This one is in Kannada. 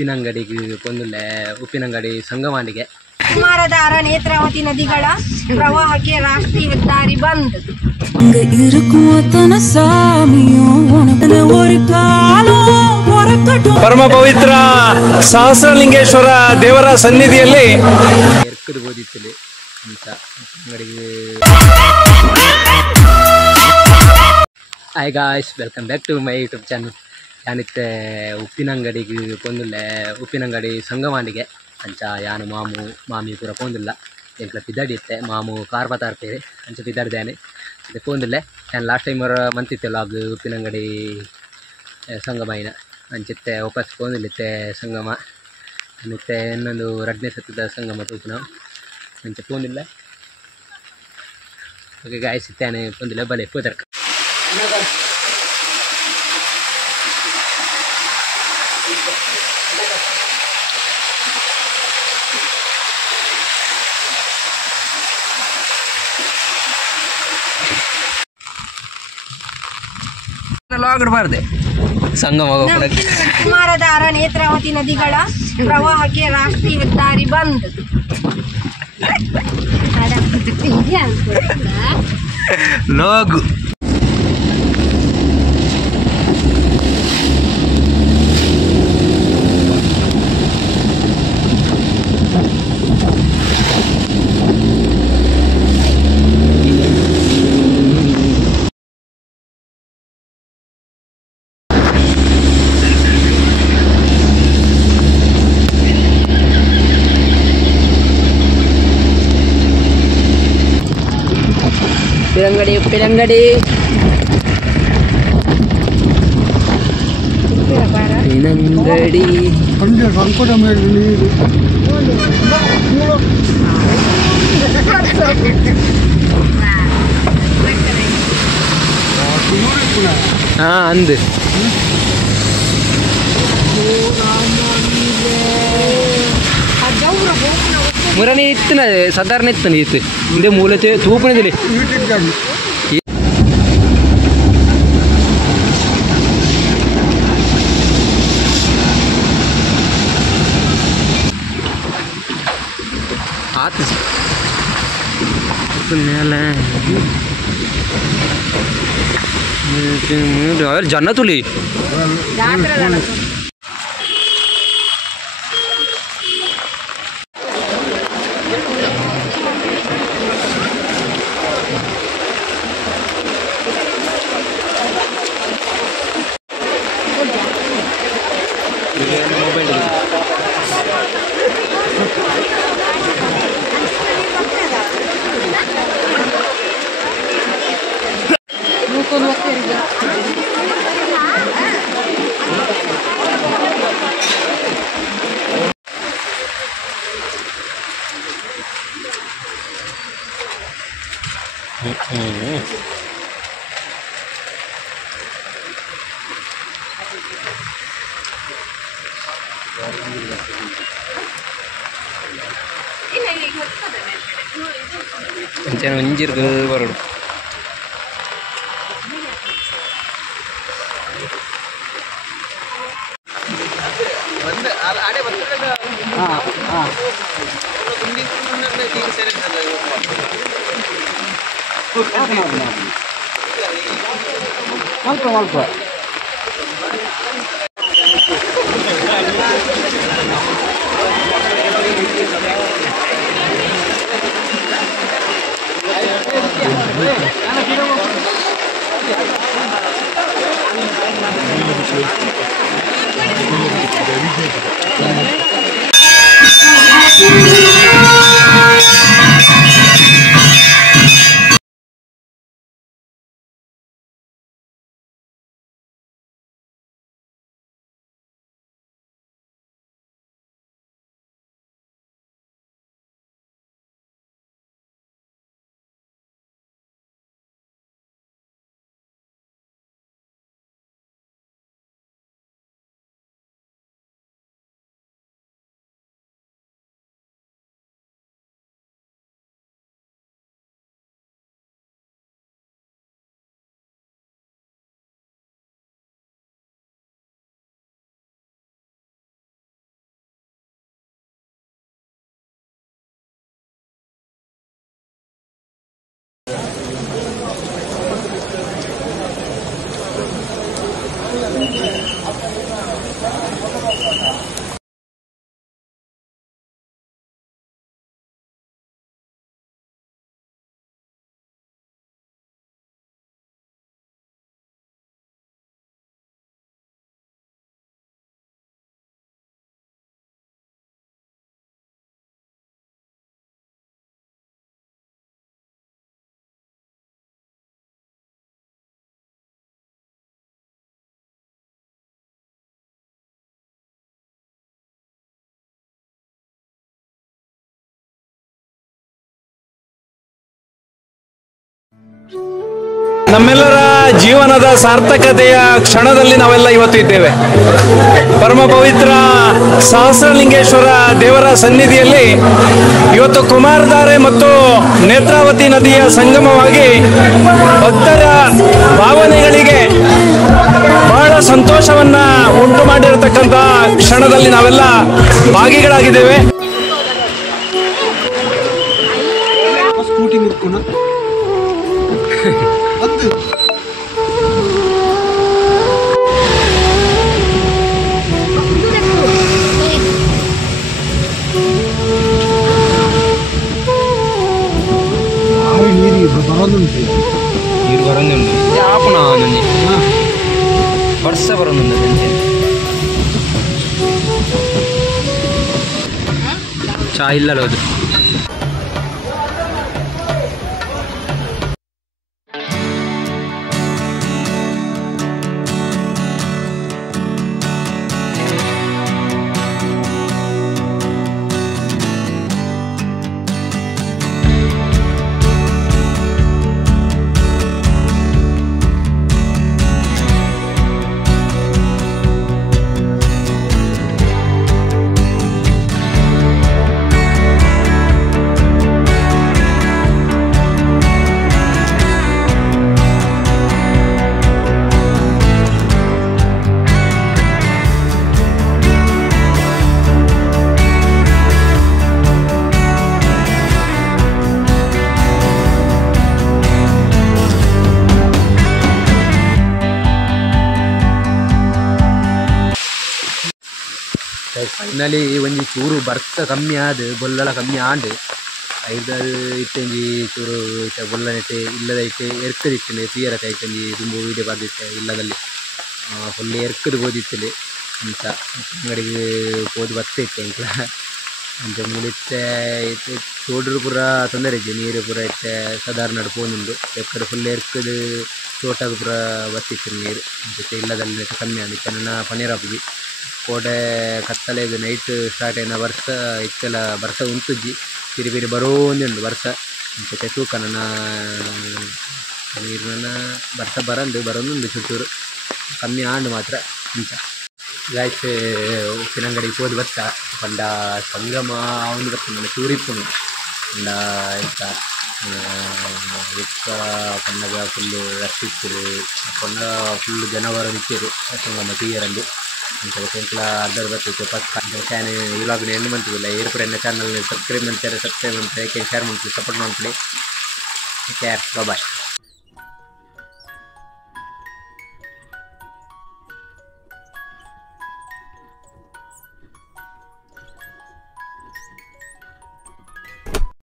ಉಪ್ಪಿನಂಗಡಿಗೆ ಬಂದುಲ್ಲೆ ಉಪ್ಪಿನಂಗಡಿ ಸಂಗಮಾನಿಗೆ ಕುಮಾರಧಾರ ನೇತ್ರಾವತಿ ನದಿಗಳ ಪ್ರವಾಹಕ್ಕೆ ರಾಷ್ಟ್ರೀಯ ಹೆದ್ದಾರಿ ಬಂದ್. ಪರಮ ಪವಿತ್ರ ಸಹಸ್ರಲಿಂಗೇಶ್ವರ ದೇವರ ಸನ್ನಿಧಿಯಲ್ಲಿ ಎರ್ಕದು ಬೋದಿತ್ತಲಿ ಅಂತ ಅಂಗಡಿಗೆ. Hi guys, welcome back to my YouTube channel. ಯಾನಿತ್ತೆ ಉಪ್ಪಿನಂಗಡಿಗೆ ಬಂದುಲ್ಲೆ ಉಪ್ಪಿನಂಗಡಿ ಸಂಗಮಾನಿಗೆ ಅಂಚ ಯಾನು ಮಾಮು ಮಾಮಿ ಪೂರ ಪೋಂದಿಲ್ಲ ಎಂಕ್ಲ ಪಿದ್ದಾಡಿತ್ತೆ ಮಾಮು ಕಾರ್ಬತಾರ್ಪೇರಿ ಅಂಚ ಪಿದ್ದಾಡ್ದೇನೆ ಅದು ಪೋಂದಿಲ್ಲೆ. ನಾನು ಲಾಸ್ಟ್ ಟೈಮ್ ಮಂತಿತ್ತೆ ಲಾಗ್ ಉಪ್ಪಿನಂಗಡಿ ಸಂಗಮಾಯಿನ ಅಂಚಿತ್ತೆ ವಾಪಸ್ ಪೋಂದಿಲ್ಲಿತ್ತೆ ಸಂಗಮ ಮತ್ತು ಇನ್ನೊಂದು ಎರಡನೇ ಸತ್ತದ ಸಂಗಮ ತೂಕು ನಾವು ಅಂಚ ಪೋಂದಿಲ್ಲ. ಓಕೆ ಗಾಯ್ಸ್, ಇತ್ತೇನೆ ಪೋಂದಿಲ್ಲ ಬಲೆ ಪೋದರ್ಕ ಬಾರ್ದೆ ಸಂಗಮ. ಕುಮಾರಧಾರ ನೇತ್ರಾವತಿ ನದಿಗಳ ಪ್ರವಾಹಕ್ಕೆ ರಾಷ್ಟ್ರೀಯ ಹೆದ್ದಾರಿ ಬಂದ್. ಲೋಗು ಉಪ್ಪಿನಂಗಡಿ ಉಪ್ಪಿನಂಗಡಿ ಉಪ್ಪಿನಂಗಡಿ ಸಂಕಟ ಮೇಲೆ ನೀರು ಹಾಂ ಅಂದು ಮುರನಿ ಇತ್ತಿನ ಸಾಧಾರಣ ಇತ್ತು ಇತ್ತು ಹಿಂದೆ ಮೂಲತೆ ತೂಪಣದಲ್ಲಿ ಆತು ಜನ್ನ ತುಲಿ ಒಂಜಿರ್ಗ ಬರೋಡು ಸ್ವಲ್ಪ ನಮ್ಮೆಲ್ಲರ ಜೀವನದ ಸಾರ್ಥಕತೆಯ ಕ್ಷಣದಲ್ಲಿ ನಾವೆಲ್ಲ ಇವತ್ತು ಇದ್ದೇವೆ. ಪರಮ ಪವಿತ್ರ ಸಹಸ್ರಲಿಂಗೇಶ್ವರ ದೇವರ ಸನ್ನಿಧಿಯಲ್ಲಿ ಇವತ್ತು ಕುಮಾರಧಾರೆ ಮತ್ತು ನೇತ್ರಾವತಿ ನದಿಯ ಸಂಗಮವಾಗಿ ಭಕ್ತರ ಭಾವನೆಗಳಿಗೆ ಬಹಳ ಸಂತೋಷವನ್ನ ಉಂಟು ಮಾಡಿರತಕ್ಕಂಥ ಕ್ಷಣದಲ್ಲಿ ನಾವೆಲ್ಲ ಭಾಗಿಗಳಾಗಿದ್ದೇವೆ. ಸ್ಕೂಟಿ ಮುಟ್ಕೋಣ ಅದು ನೀರು ಬರೋದುಂಟು ನೀರು ಬರೋದುಂಟು ಆಪಣ ನನಗೆ ವರ್ಷ ಬರೋದುಂಟು ಚಾ ಇಲ್ಲಲ್ಲ ಅದು ಫೈನಲಿ ಒಂಜಿ ಚೂರು ಬರ್ತ ಕಮ್ಮಿ ಆದ್ ಬೊಲ್ಲಳ ಕಮ್ಮಿ ಆಂಡ್ ಐದು ಇತ್ತಂಜಿ ಚೂರು ಇತ್ತ ಬೊಲ್ಲ ನೆಟ್ಟೆ ಇಲ್ಲದ ಇಟ್ಟು ಎರ್ಕದಿತ್ತಲೆ ಕ್ಲಿಯರಕ್ಕೆ ಐತಂಜಿ ತುಂಬ ವೀಡಿಯೋ ಬರ್ದಿತ್ತೆ ಇಲ್ಲದಲ್ಲಿ ಫುಲ್ ಎರ್ಕದು ಬೋದಿತ್ತಲೆ ಅಂತ ಅಂಗಡಿಗೆ ಹೋದ್ ಬರ್ತಿತ್ತೆ ಅಂಕಲ ಅಂತ ಮುಳಿತ್ತೆ ಇತ್ತು ತೋಡ್ರು ಪೂರ ತೊಂದರೆ ಇದ್ದೆ ನೀರು ಪೂರ ಇತ್ತೆ ಸಾಧಾರಣ ಪೋನುಂಡು ಎಕ್ಕಡೆ ಫುಲ್ ಎರ್ಕದು ತೋಟಕ್ಕೆ ಪೂರ ಬರ್ತಿತ್ತು ನೀರು ಅಂತ ಇಲ್ಲದಲ್ಲಿ ನೆಟ್ಟು ಕಮ್ಮಿ ಆಗಿತ್ತು ನನ್ನ ಪನ್ನೀರಾಪಿಗೆ ಕೋಟೆ ಕತ್ತಲೆ ಇದು ನೈಟ್ ಸ್ಟಾರ್ಟ್ ಆಯ್ನ ವರ್ಷ ಇತ್ತೆಲ್ಲ ವರ್ಷ ಉಂಟುಜ್ಜಿ ಬಿರಿ ಬಿರಿ ಬರೋಂದುಂಡು ವರ್ಷ ಜೊತೆ ತೂಕ ನನ್ನ ನೀರಿನ ವರ್ಷ ಬರೋಂದುಂಡು ಚುಟ್ಟೂರು ಕಮ್ಮಿ ಆಂಡು ಮಾತ್ರ ಇಂಚ ಗಾಯ್ಸ್ ಉಪ್ಪಿನಂಗಡಿಗೆ ಹೋದ ವರ್ಷ ಪಂಡ ಸಂಗಮ ಒಂದು ವರ್ಷ ನನ್ನ ಚೂರಿಪ್ಪುನು ಪಂಡ ಎಂತ ಪಂಡಗ ಫುಲ್ಲು ರಶ್ ಇತ್ತು ಪಂಡ ಫುಲ್ಲು ಜನವರ ನಿಂತಿರು ಸಂಗಮ ತೀಯರಂದು ಅಂತ ಎಂಕ್ಲ ಅರ್ಧರ್ ಬರ್ತಿತ್ತು ಫಸ್ಟ್ ಚಾನಲ್ ಇವಾಗಲೇ ಹೆಣ್ಣು ಮಂತಿಲ್ಲ ಏರ್ಪುರ ಎನ್ನ ಚಾನಲ್ ಸಬ್ಸ್ಕ್ರೈಬ್ ಮಾಡ್ತಾರೆ ಸಬ್ಸ್ಕ್ರೈಬ್ ಮಾಡ್ತಾರೆ ಶೇರ್ ಮಾಡ್ತೀವಿ ಸಪೋರ್ಟ್ ಮಾಡ್ಕೊಳ್ಳಿ ಕೇರ್ ಬಾಯ್.